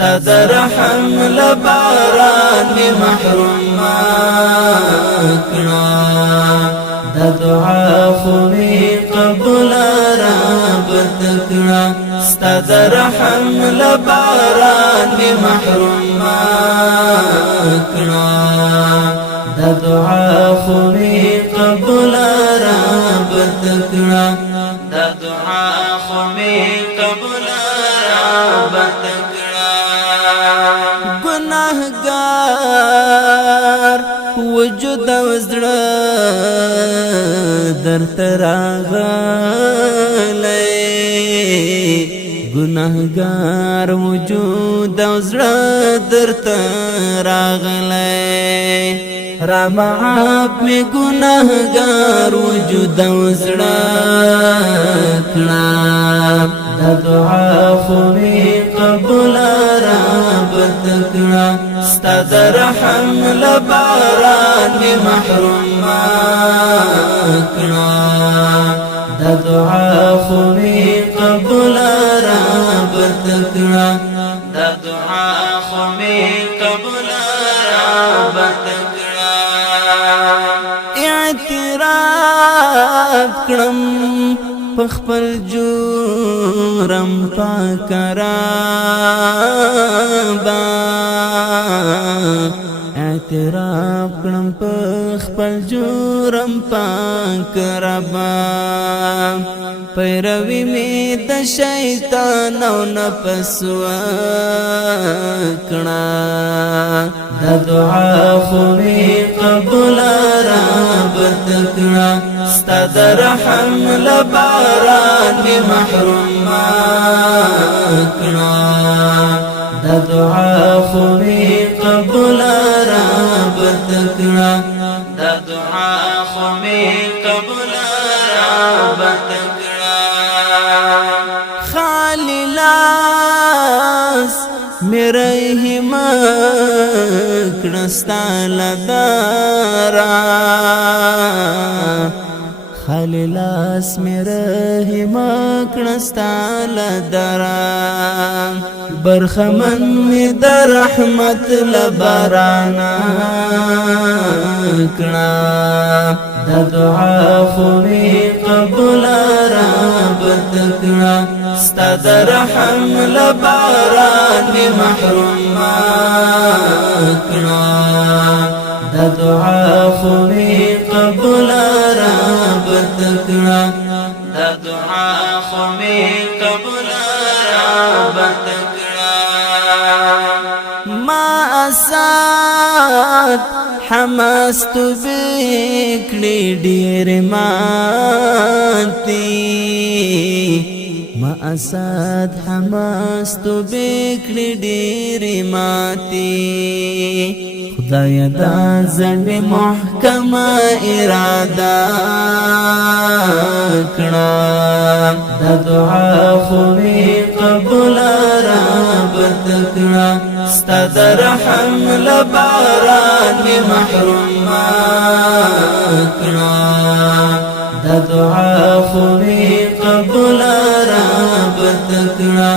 ستا در رحم لباران می محروم کړه دا دعا خو می قبول رب تکړه ستا در رحم لباران می محروم کړه دا دعا خو می قبول رب تکړه دا دعا خو می قبول رب تکړه گناهګار وجود وزړه درته راغلی گناهګار وجود وزړه درته راغلی را معاف می گناهګار وجود وزړه کړه دا دعا خو می قبول رب تکړه ستا در رحم لباران می محروم کړه دا دعا خو می قبول رب تکړه دا دعا خو می قبول رب تکړه اعتراف کړم پخپل جورم پاک رابا اعتراف کړم پخپل جورم پاک رابا پیروی می د شیطان او نفس وکړه دا دعا خو می قبول رب تکړه ستا در رحم لباران می محروم کړه دا دعا خو می قبول رب تکړه دا دعا خو می قبول رب تکړه خالی لاس میرے همت کړستا لدارا خالی لاس میرے همت کړستا لدارا برخمن می در رحمت لبارانا کړه دا دعا خو می قبول رب تکړه ستا در رحم لباران می محروم کړه دا دعا خو می قبول رب تکړه دا دعا خو می قبول رب تکړه ما اسات حماس تو بکړي ډېر ماتي ما اسد حماس تو بکړي ډېر ماتي خدای دا زړه محکمه اراده کړه دا دعا خو می قبول رب تکړه ستا در رحم لباران می محروم کړه دا دعا خو می قبول رب تکړه